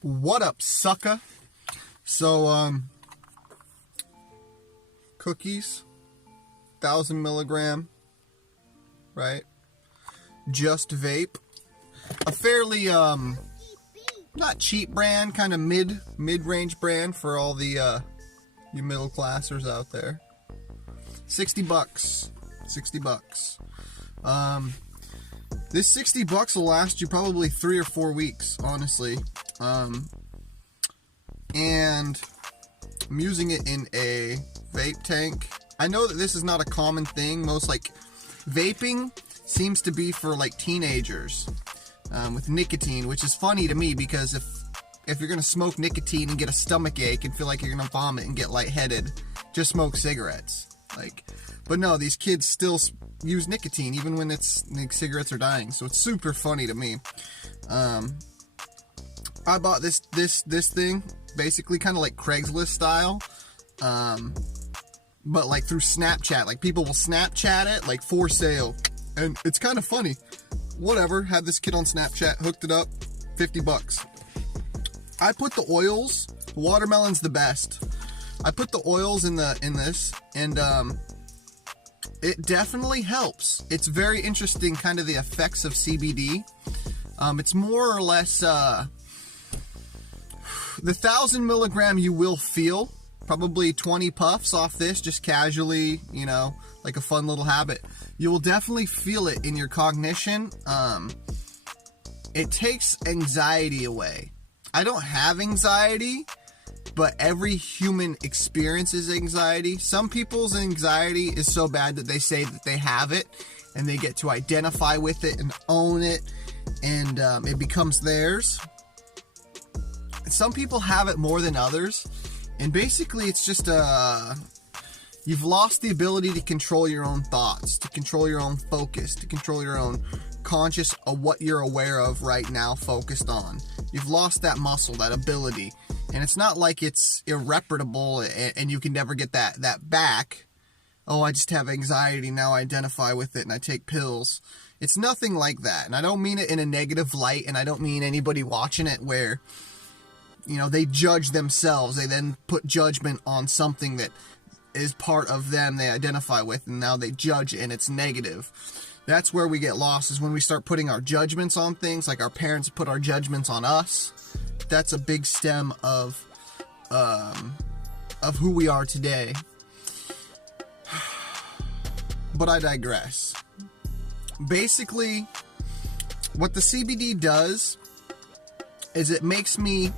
What up, sucker? So, cookies, 1,000 milligram, right? Just Vape. A fairly, not cheap brand, kind of mid-range brand for all the, you middle classers out there. $60. $60. This $60 will last you probably 3 or 4 weeks, honestly. And I'm using it in a vape tank. I know that this is not a common thing. Most vaping seems to be for teenagers with nicotine, which is funny to me because if you're gonna smoke nicotine and get a stomach ache and feel like you're gonna vomit and get lightheaded, just smoke cigarettes. But no, these kids still use nicotine even when cigarettes are dying. So it's super funny to me. I bought this thing basically kind of like Craigslist style, but through Snapchat. People will Snapchat it for sale, and it's kind of funny. Whatever, had this kid on Snapchat, hooked it up, $50. I put the oils. Watermelon's the best. I put the oils in this, and it definitely helps. It's very interesting, kind of the effects of CBD. It's more or less the 1,000 milligram you will feel probably 20 puffs off this, just casually, like a fun little habit. You will definitely feel it in your cognition. It takes anxiety away. I don't have anxiety, but every human experiences anxiety. Some people's anxiety is so bad that they say that they have it, and they get to identify with it and own it, and it becomes theirs. Some people have it more than others, and basically it's just you've lost the ability to control your own thoughts, to control your own focus, to control your own conscious of what you're aware of right now, focused on. You've lost that muscle, that ability, and it's not like it's irreparable and you can never get that back. Oh, I just have anxiety, now I identify with it and I take pills. It's nothing like that, and I don't mean it in a negative light, and I don't mean anybody watching it where they judge themselves. They then put judgment on something that is part of them they identify with, and now they judge it and it's negative. That's where we get lost, is when we start putting our judgments on things, like our parents put our judgments on us. That's a big stem of who we are today. But I digress. Basically, what the CBD does is it makes me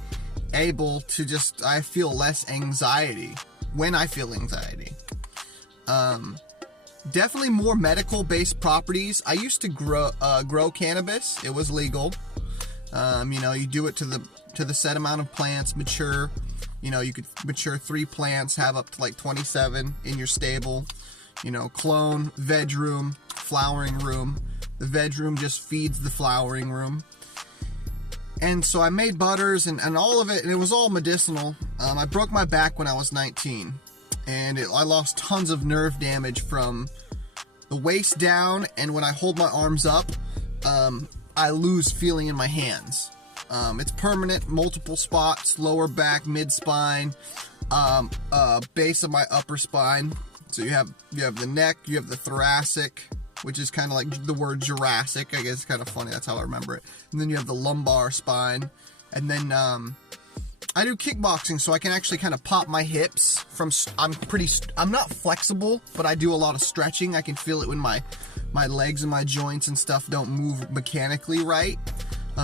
able to I feel less anxiety when I feel anxiety. Definitely more medical based properties. I used to grow cannabis. It was legal. You do it to the set amount of plants, mature. You could mature 3 plants, have up to 27 in your stable. Clone, veg room, flowering room. The veg room just feeds the flowering room. And so I made butters and all of it, and it was all medicinal. I broke my back when I was 19, and I lost tons of nerve damage from the waist down, and when I hold my arms up, I lose feeling in my hands. It's permanent, multiple spots, lower back, mid-spine, base of my upper spine. So you have the neck, you have the thoracic, which is kind of like the word Jurassic. I guess it's kind of funny. That's how I remember it. And then you have the lumbar spine. And then I do kickboxing, so I can actually kind of pop my hips. I'm not flexible, but I do a lot of stretching. I can feel it when my legs and my joints and stuff don't move mechanically right.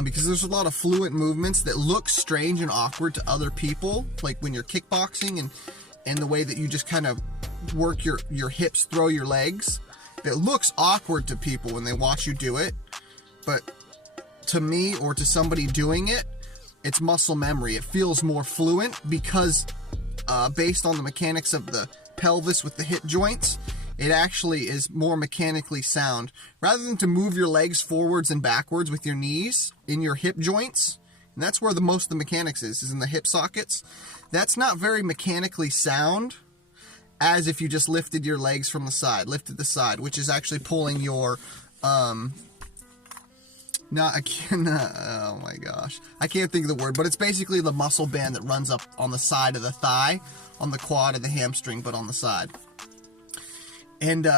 Because there's a lot of fluent movements that look strange and awkward to other people. Like when you're kickboxing and the way that you just kind of work your hips, throw your legs. It looks awkward to people when they watch you do it, but to me or to somebody doing it, it's muscle memory. It feels more fluent because based on the mechanics of the pelvis with the hip joints, it actually is more mechanically sound. Rather than to move your legs forwards and backwards with your knees in your hip joints, and that's where most of the mechanics is in the hip sockets, that's not very mechanically sound as if you just lifted your legs from the side, which is actually pulling your No, I can't. Oh my gosh, I can't think of the word, but it's basically the muscle band that runs up on the side of the thigh, on the quad of the hamstring, but on the side. And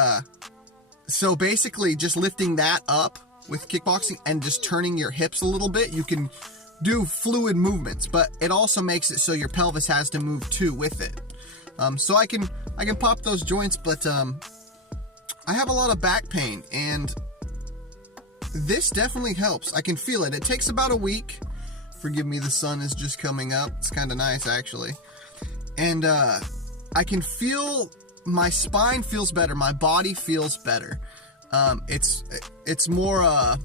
so basically, just lifting that up with kickboxing and just turning your hips a little bit, you can do fluid movements, but it also makes it so your pelvis has to move too with it. So I can pop those joints, but I have a lot of back pain, and this definitely helps. I can feel it. It takes about a week. Forgive me, the sun is just coming up. It's kind of nice, actually. And I can feel my spine feels better. My body feels better. It's more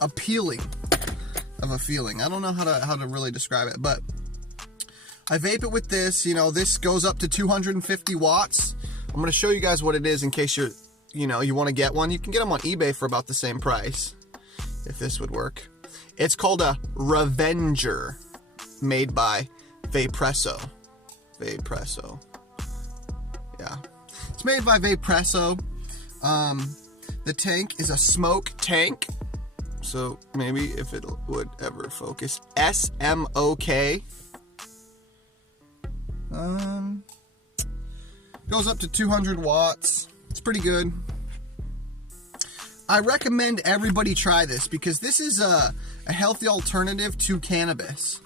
appealing of a feeling. I don't know how to really describe it, but I vape it with this. You know, this goes up to 250 watts. I'm going to show you guys what it is in case you want to get one. You can get them on eBay for about the same price, if this would work. It's called a Revenger, made by Vapresso. Yeah. It's made by Vapresso. The tank is a smoke tank. So maybe if it would ever focus. SMOK. Goes up to 200 watts. It's pretty good. I recommend everybody try this because this is a healthy alternative to cannabis.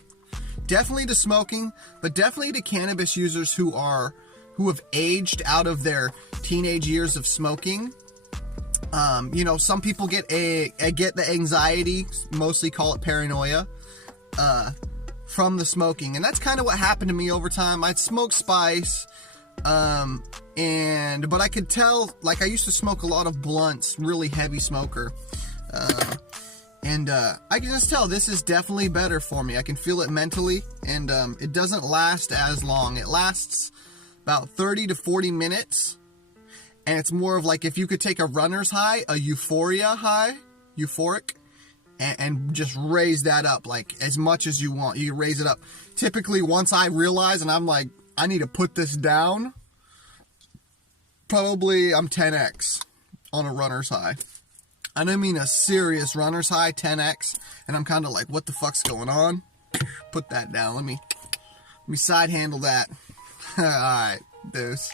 Definitely to smoking, but definitely to cannabis users who have aged out of their teenage years of smoking. Some people get the anxiety, mostly call it paranoia, from the smoking, and that's kind of what happened to me over time. I'd smoke spice, but I could tell, like, I used to smoke a lot of blunts, really heavy smoker, and I can just tell this is definitely better for me. I can feel it mentally, and it doesn't last as long. It lasts about 30 to 40 minutes, and it's more of like if you could take a runner's high, a euphoric, and just raise that up like as much as you want. You raise it up. Typically, once I realize and I'm like, I need to put this down, probably I'm 10x on a runner's high. I don't mean a serious runner's high, 10x, and I'm kind of like, what the fuck's going on? Put that down. Let me side handle that. All right, deuce.